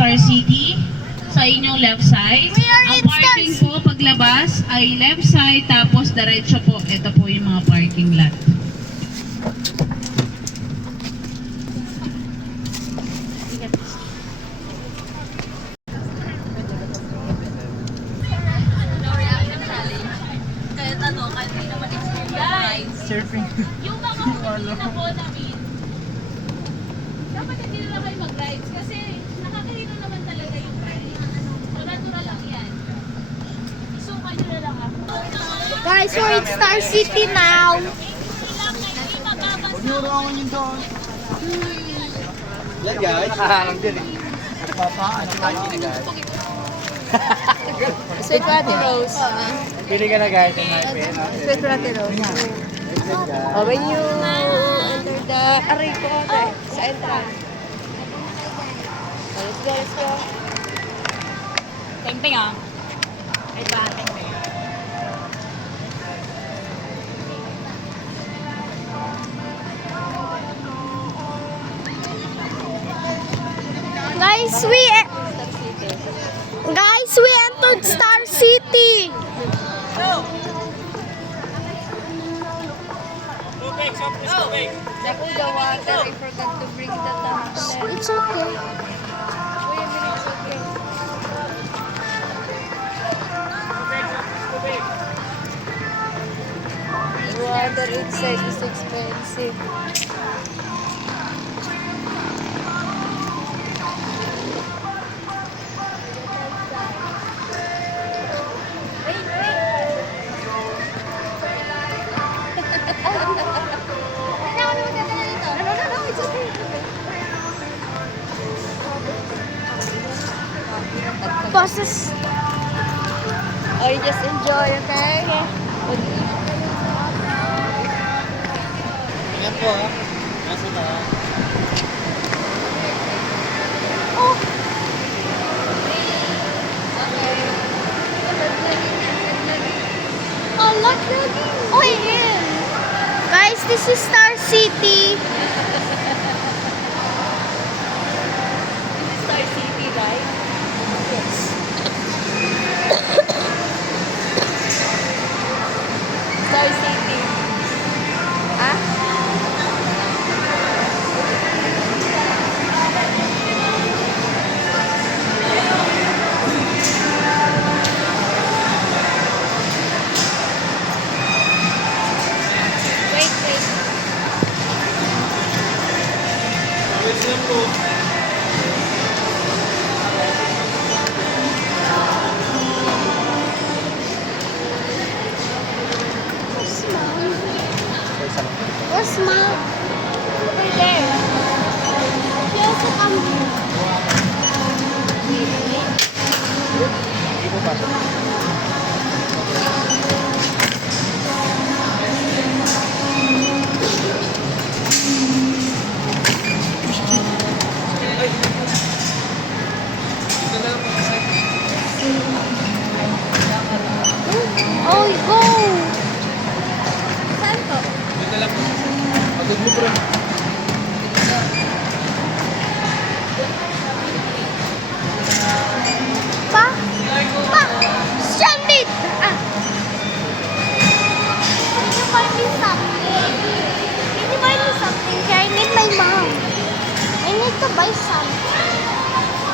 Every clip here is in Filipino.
Star City sa inyong left side. Ang parking po paglabas ay left side, tapos diretso po. Ito po yung mga parking lot. Surfing. Yung mga kumikita po namin, dapat hindi na lang kayo mag-rides kasi nakakahino naman talaga yung ride. So, natural lang yan. Isuka nyo na lang ako. Guys, we're in Star City now. Huwag niyo rawangan yung doon. Yan guys. Nakaharang din eh. Papaan. Nakaharang din guys. Sweet Ate Rose. Pili ka na guys. Ang mga pen. Sweet Ate Rose. Oh, when you enter the aray ko, sa entrance. Oh, let's go, let's go. Ting-ting ah. Ay ba, ting-ting. Guys, we entered Star City. Like the water, I forgot to bring the tumbler. It's okay. Wait a minute, it's okay. Water inside is expensive. Bosses. Oh, you just enjoy, okay? Yan po ha. Nasa na. Oh. Oh, look, oh, yeah. Guys, this is Star City. Star City, right? Yes. Star City. Ah? Wait, wait. Where's Mom? Over there. She also come here. Hindi po pa. Oh, go! Saan to? Pag-libro. Pa? Pa? Stranded! Ah! Can you buy me something? Can you buy me something? I need my mom. I need to buy something.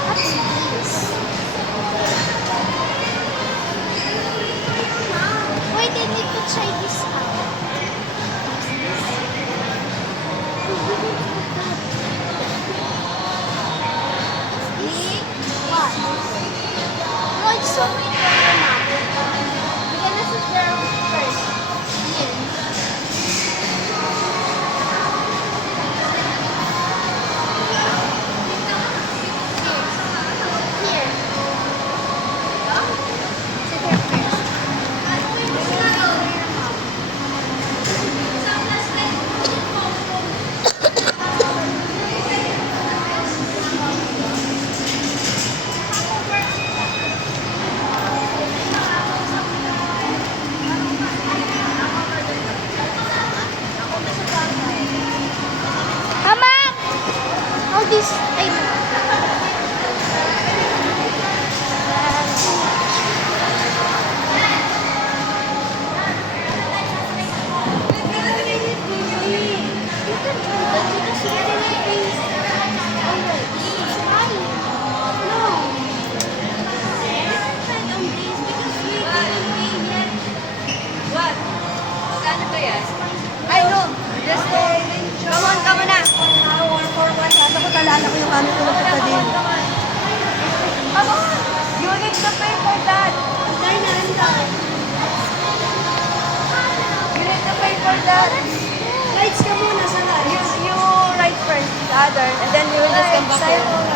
What's this? Wait, I need to try this out. What? No, it's so many now. We're gonna sit there first. Here. Here. Sit here first. I know. Just come on na. For one. Ako talala ko yung kami pinapunta din. Come on. You need to pay for that. You need to pay for that. Rides ka muna sa you ride first, the other, and then you will just come back home.